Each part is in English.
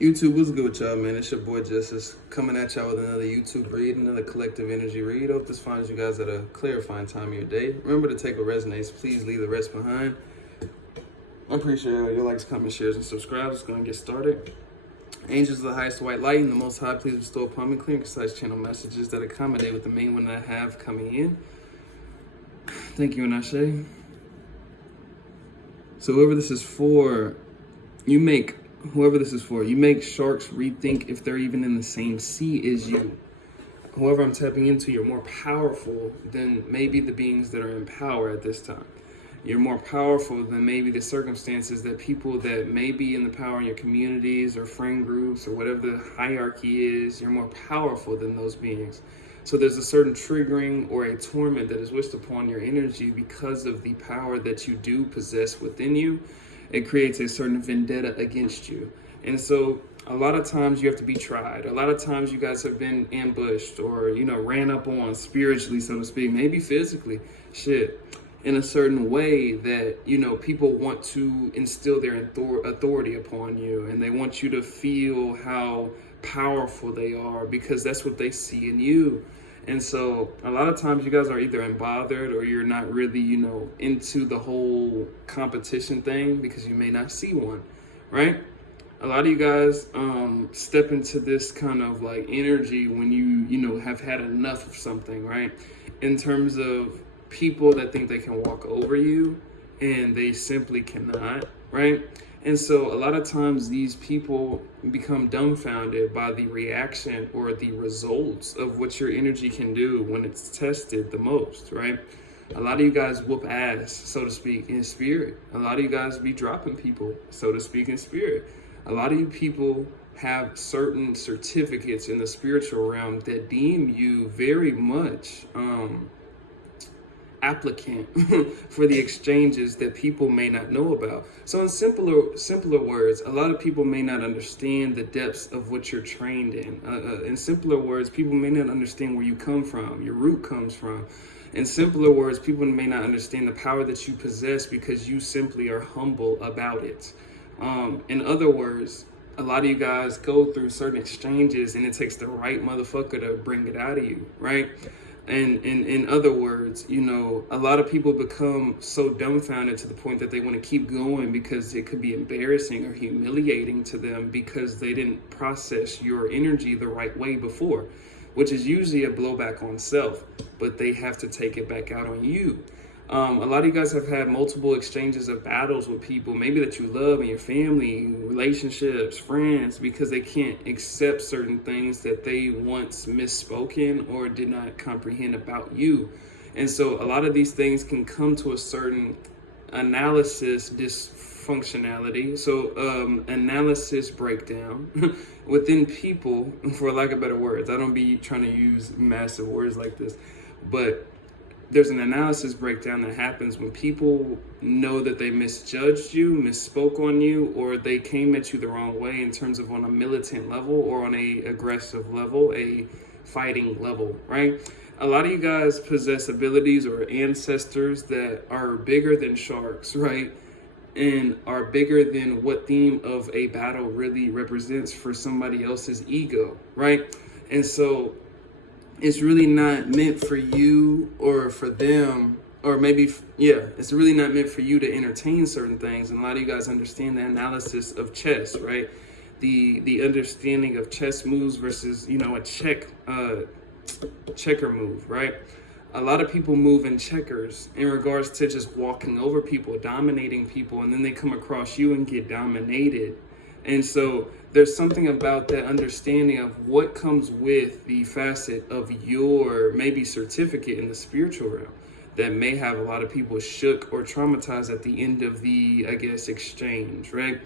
YouTube, what's good with y'all, man? It's your boy Justice coming at y'all with another YouTube read, another collective energy read. Hope this finds you guys at a clarifying time of your day. Remember to take what resonates. Please leave the rest behind. I appreciate your likes, comments, shares, and subscribes. It's going to get started. Angels of the highest white light and the most high, please bestow upon me clear and concise channel messages that accommodate with the main one that I have coming in. Thank you, and Ashe. So whoever this is for, you make sharks rethink if they're even in the same sea as you. Whoever I'm tapping into, you're more powerful than maybe the beings that are in power at this time. You're more powerful than maybe the circumstances that people that may be in the power in your communities or friend groups or whatever the hierarchy is. You're more powerful than those beings. So there's a certain triggering or a torment that is wished upon your energy because of the power that you do possess within you. It creates a certain vendetta against you. And so a lot of times you have to be tried. A lot of times you guys have been ambushed or, ran up on spiritually, so to speak, maybe physically, in a certain way that, people want to instill their authority upon you, and they want you to feel how powerful they are because that's what they see in you. And so a lot of times you guys are either unbothered or you're not really, into the whole competition thing because you may not see one, right? A lot of you guys step into this kind of like energy when you have had enough of something, right? In terms of people that think they can walk over you and they simply cannot, right? And so a lot of times these people become dumbfounded by the reaction or the results of what your energy can do when it's tested the most, right? A lot of you guys whoop ass, so to speak, in spirit. A lot of you guys be dropping people, so to speak, in spirit. A lot of you people have certain certificates in the spiritual realm that deem you very much applicant for the exchanges that people may not know about. So in simpler words, a lot of people may not understand the depths of what you're trained in. In simpler words, people may not understand where you come from, your root comes from. In simpler words, people may not understand the power that you possess because you simply are humble about it. In other words, a lot of you guys go through certain exchanges and it takes the right motherfucker to bring it out of you, right? And in other words, a lot of people become so dumbfounded to the point that they want to keep going because it could be embarrassing or humiliating to them because they didn't process your energy the right way before, which is usually a blowback on self, but they have to take it back out on you. A lot of you guys have had multiple exchanges of battles with people, maybe that you love in your family, relationships, friends, because they can't accept certain things that they once misspoken or did not comprehend about you. And so a lot of these things can come to a certain analysis dysfunctionality. So analysis breakdown within people, for lack of better words. I don't be trying to use massive words like this, but there's an analysis breakdown that happens when people know that they misjudged you, misspoke on you, or they came at you the wrong way in terms of on a militant level or on a aggressive level, a fighting level, right? A lot of you guys possess abilities or ancestors that are bigger than sharks, right? And are bigger than what theme of a battle really represents for somebody else's ego, right? And so it's really not meant for you or for them, or maybe, it's really not meant for you to entertain certain things. And a lot of you guys understand the analysis of chess, right? The understanding of chess moves versus, a checker move, right? A lot of people move in checkers in regards to just walking over people, dominating people, and then they come across you and get dominated. And so there's something about that understanding of what comes with the facet of your maybe certificate in the spiritual realm that may have a lot of people shook or traumatized at the end of the, exchange, right?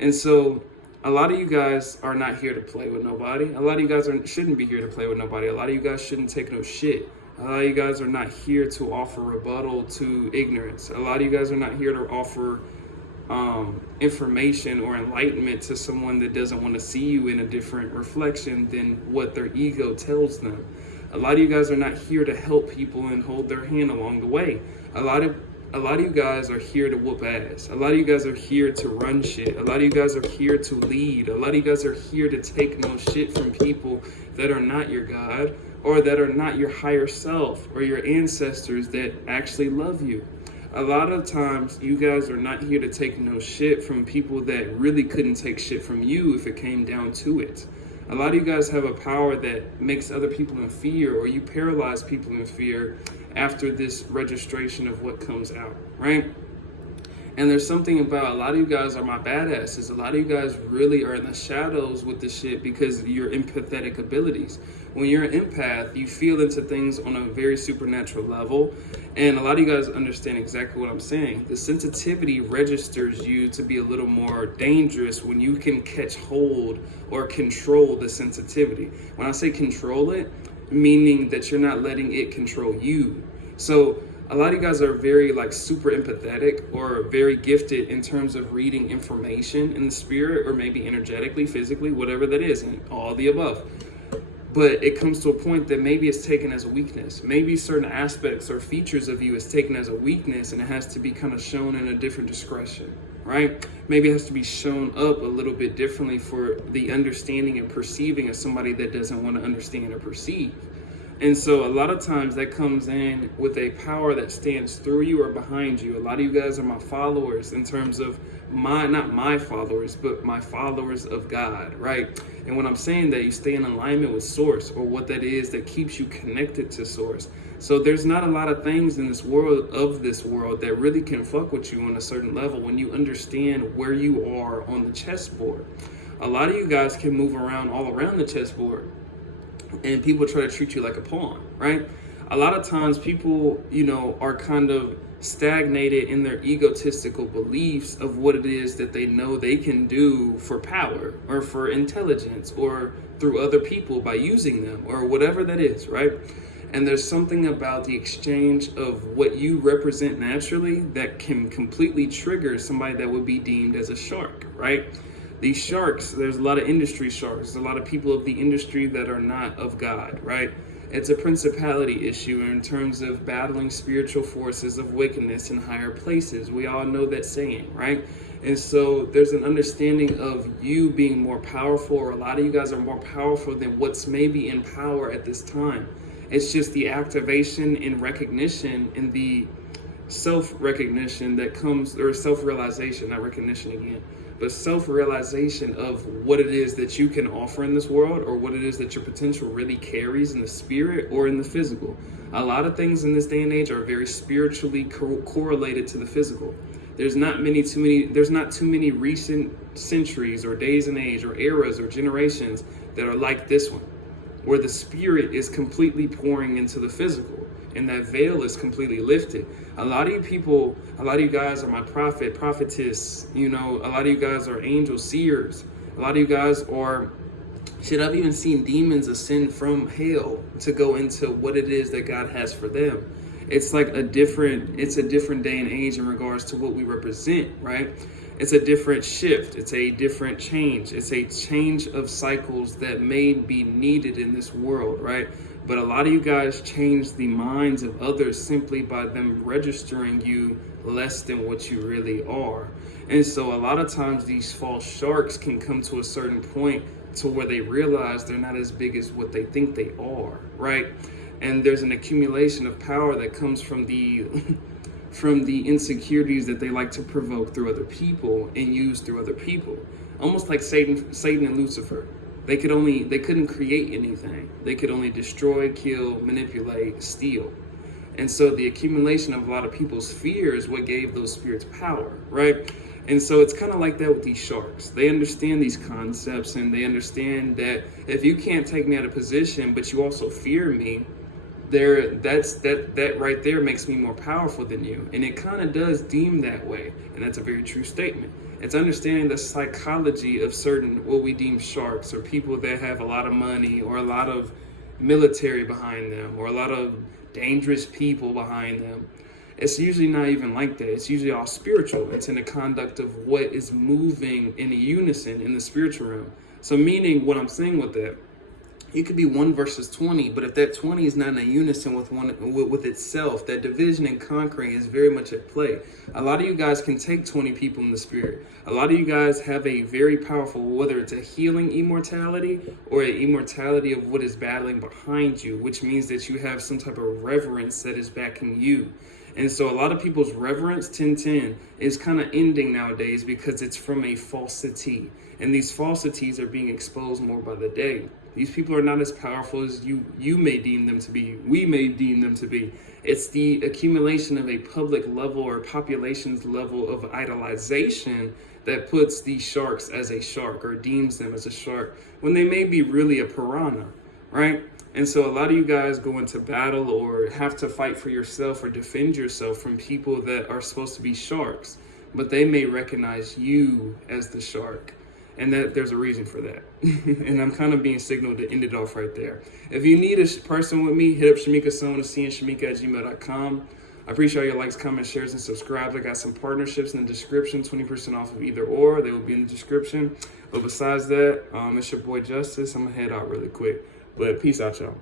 And so a lot of you guys are not here to play with nobody. A lot of you guys shouldn't be here to play with nobody. A lot of you guys shouldn't take no shit. A lot of you guys are not here to offer rebuttal to ignorance. A lot of you guys are not here to offer information or enlightenment to someone that doesn't want to see you in a different reflection than what their ego tells them. A lot of you guys are not here to help people and hold their hand along the way. A lot of a lot of you guys are here to whoop ass. A lot of you guys are here to run shit. A lot of you guys are here to lead. A lot of you guys are here to take no shit from people that are not your God, or that are not your higher self, or your ancestors that actually love you. A lot of times you guys are not here to take no shit from people that really couldn't take shit from you if it came down to it. A lot of you guys have a power that makes other people in fear, or you paralyze people in fear after this registration of what comes out, right? And there's something about, a lot of you guys are my badasses. A lot of you guys really are in the shadows with this shit because of your empathetic abilities. When you're an empath, you feel into things on a very supernatural level. And a lot of you guys understand exactly what I'm saying. The sensitivity registers you to be a little more dangerous when you can catch hold or control the sensitivity. When I say control it, meaning that you're not letting it control you. So a lot of you guys are very super empathetic, or very gifted in terms of reading information in the spirit, or maybe energetically, physically, whatever that is, and all the above. But it comes to a point that maybe it's taken as a weakness. Maybe certain aspects or features of you is taken as a weakness, and it has to be kind of shown in a different discretion, right? Maybe it has to be shown up a little bit differently for the understanding and perceiving of somebody that doesn't want to understand or perceive. And so a lot of times that comes in with a power that stands through you or behind you. A lot of you guys are my followers in terms of not my followers, but my followers of God, right? And when I'm saying that, you stay in alignment with source, or what that is that keeps you connected to source. So there's not a lot of things in this world that really can fuck with you on a certain level when you understand where you are on the chessboard. A lot of you guys can move around all around the chessboard, and people try to treat you like a pawn, right? A lot of times people, are kind of stagnated in their egotistical beliefs of what it is that they know they can do for power, or for intelligence, or through other people by using them, or whatever that is, right? And there's something about the exchange of what you represent naturally that can completely trigger somebody that would be deemed as a shark, right? These sharks, there's a lot of industry sharks. There's a lot of people of the industry that are not of God, right? It's a principality issue in terms of battling spiritual forces of wickedness in higher places. We all know that saying, right? And so there's an understanding of you being more powerful, or a lot of you guys are more powerful than what's maybe in power at this time. It's just the activation and recognition and the self-recognition that comes, or self-realization, not recognition again, but self-realization of what it is that you can offer in this world, or what it is that your potential really carries in the spirit or in the physical. A lot of things in this day and age are very spiritually correlated to the physical. There's not too many recent centuries or days and age or eras or generations that are like this one, where the spirit is completely pouring into the physical, and that veil is completely lifted. A lot of you guys are my prophet, prophetess, a lot of you guys are angel seers. A lot of you guys are, I've even seen demons ascend from hell to go into what it is that God has for them. It's a different day and age in regards to what we represent, right? It's a different shift. It's a different change. It's a change of cycles that may be needed in this world, right? But a lot of you guys change the minds of others simply by them registering you less than what you really are. And so a lot of times these false sharks can come to a certain point to where they realize they're not as big as what they think they are, right? And there's an accumulation of power that comes from the insecurities that they like to provoke through other people and use through other people. Almost like Satan and Lucifer. They couldn't create anything. They could only destroy, kill, manipulate, steal. And so the accumulation of a lot of people's fear is what gave those spirits power, right? And so it's kind of like that with these sharks. They understand these concepts, and they understand that if you can't take me out of position, but you also fear me, that right there makes me more powerful than you. And it kind of does deem that way. And that's a very true statement. It's understanding the psychology of certain, what we deem sharks, or people that have a lot of money, or a lot of military behind them, or a lot of dangerous people behind them. It's usually not even like that. It's usually all spiritual. It's in the conduct of what is moving in unison in the spiritual realm. So meaning what I'm saying with that it could be 1 versus 20, but if that 20 is not in unison with itself, that division and conquering is very much at play. A lot of you guys can take 20 people in the spirit. A lot of you guys have a very powerful, whether it's a healing immortality or an immortality of what is battling behind you, which means that you have some type of reverence that is backing you. And so a lot of people's reverence, 1010, is kind of ending nowadays because it's from a falsity. And these falsities are being exposed more by the day. These people are not as powerful as you may deem them to be. We may deem them to be. It's the accumulation of a public level or population's level of idolization that puts these sharks as a shark or deems them as a shark when they may be really a piranha, right? And so a lot of you guys go into battle or have to fight for yourself or defend yourself from people that are supposed to be sharks, but they may recognize you as the shark. And that there's a reason for that. And I'm kind of being signaled to end it off right there. If you need a person with me, hit up Shamika Someone Shamika@gmail.com. I appreciate all your likes, comments, shares, and subscribes. I got some partnerships in the description, 20% off of either or. They will be in the description. But besides that, it's your boy Justice. I'm going to head out really quick. But peace out, y'all.